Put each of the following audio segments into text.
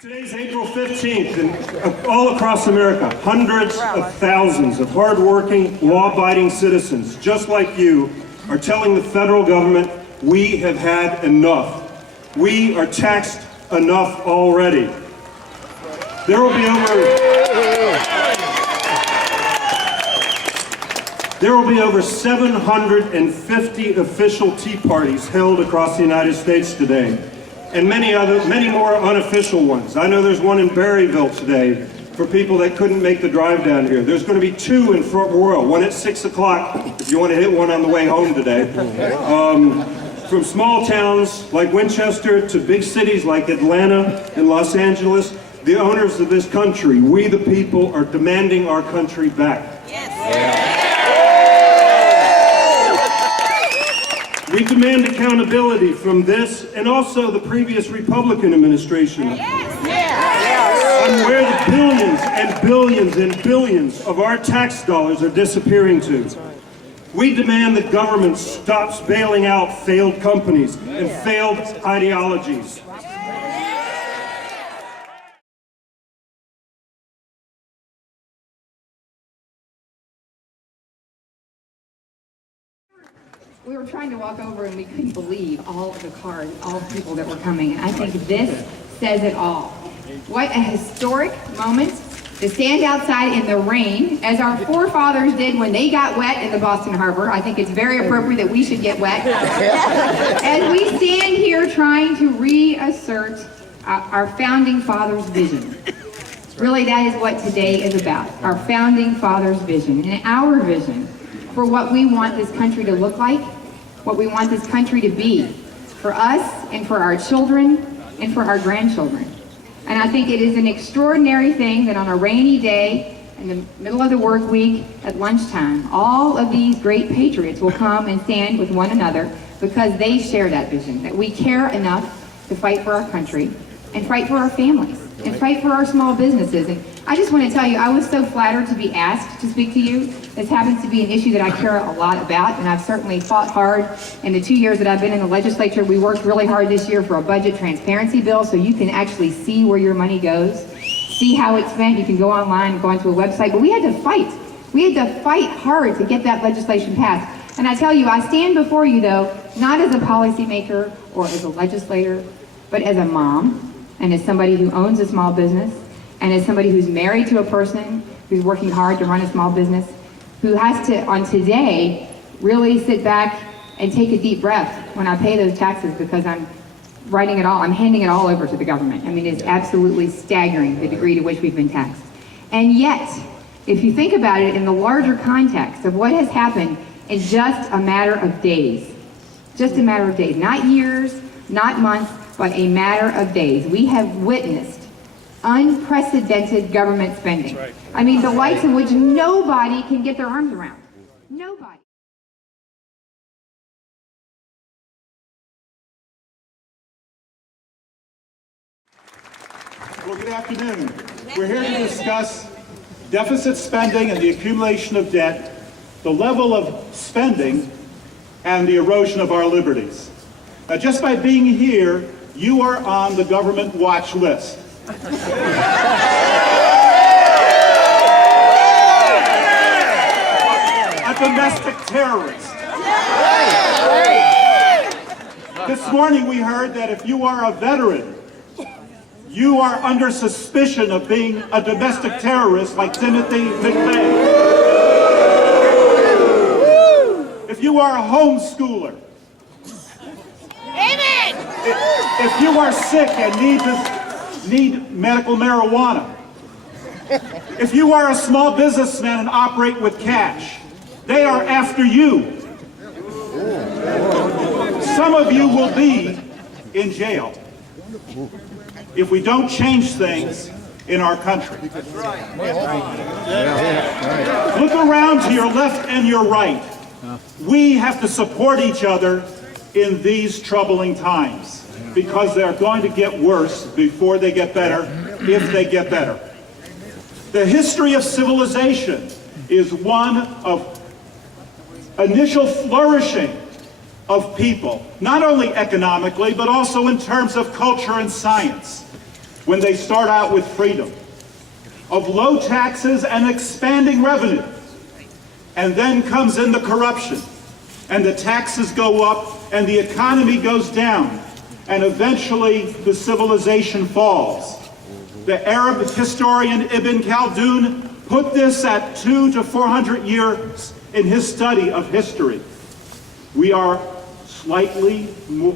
Today's April 15th, and all across America, hundreds of thousands of hardworking, law-abiding citizens, just like you, are telling the federal government, we have had enough. We are taxed enough already. There will be over 750 official tea parties held across the United States today, and many more unofficial ones. I know there's one in Berryville today for people that couldn't make the drive down here. There's going to be two in Fort Royal, one at 6 o'clock if you want to hit one on the way home today. From small towns like Winchester to big cities like Atlanta and Los Angeles, the owners of this country, we the people, are demanding our country back. Yes. Yeah. We demand accountability from this and also the previous Republican administration. On where the billions and billions and billions of our tax dollars are disappearing to. We demand the government stops bailing out failed companies and failed ideologies. We were trying to walk over and we couldn't believe all of the cars, all the people that were coming. I think this says it all. What a historic moment to stand outside in the rain, as our forefathers did when they got wet in the Boston Harbor. I think it's very appropriate that we should get wet. As we stand here trying to reassert our founding fathers' vision. Really, that is what today is about, our founding fathers' vision, and our vision for what we want this country to look like, what we want this country to be, for us and for our children and for our grandchildren. And I think it is an extraordinary thing that on a rainy day, in the middle of the work week, at lunchtime, all of these great patriots will come and stand with one another because they share that vision, that we care enough to fight for our country and fight for our families and fight for our small businesses. And I just want to tell you, I was so flattered to be asked to speak to you. This happens to be an issue that I care a lot about, and I've certainly fought hard in the 2 years that I've been in the legislature. We worked really hard this year for a budget transparency bill so you can actually see where your money goes, see how it's spent. You can go online and go onto a website, but we had to fight. We had to fight hard to get that legislation passed. And I tell you, I stand before you, though, not as a policymaker or as a legislator, but as a mom, and as somebody who owns a small business, and as somebody who's married to a person who's working hard to run a small business, who has to, on today, really sit back and take a deep breath when I pay those taxes, because I'm writing it all, I'm handing it all over to the government. I mean, it's absolutely staggering the degree to which we've been taxed. And yet, if you think about it in the larger context of what has happened in just a matter of days, not years, not months, but a matter of days, we have witnessed unprecedented government spending. Right. I mean, the likes of which nobody can get their arms around. Nobody. Well, good afternoon. We're here to discuss deficit spending and the accumulation of debt, the level of spending, and the erosion of our liberties. Now, just by being here, you are on the government watch list. A domestic terrorist. This morning we heard that if you are a veteran, you are under suspicion of being a domestic terrorist like Timothy McVeigh. If you are a homeschooler, if you are sick and need medical marijuana, if you are a small businessman and operate with cash, they are after you. Some of you will be in jail if we don't change things in our country. Look around to your left and your right. We have to support each other in these troubling times, because they're going to get worse before they get better, if they get better. The history of civilization is one of initial flourishing of people, not only economically, but also in terms of culture and science. when they start out with freedom, of low taxes and expanding revenue. And then comes in the corruption, and the taxes go up, and the economy goes down, and eventually the civilization falls. The Arab historian Ibn Khaldun put this at 200 to 400 years in his study of history. We are slightly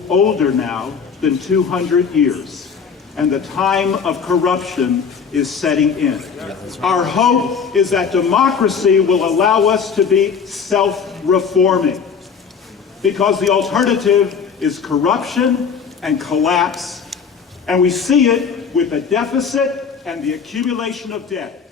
older now than 200 years, and the time of corruption is setting in. Our hope is that democracy will allow us to be self-reforming, because the alternative is corruption and collapse, and we see it with the deficit and the accumulation of debt.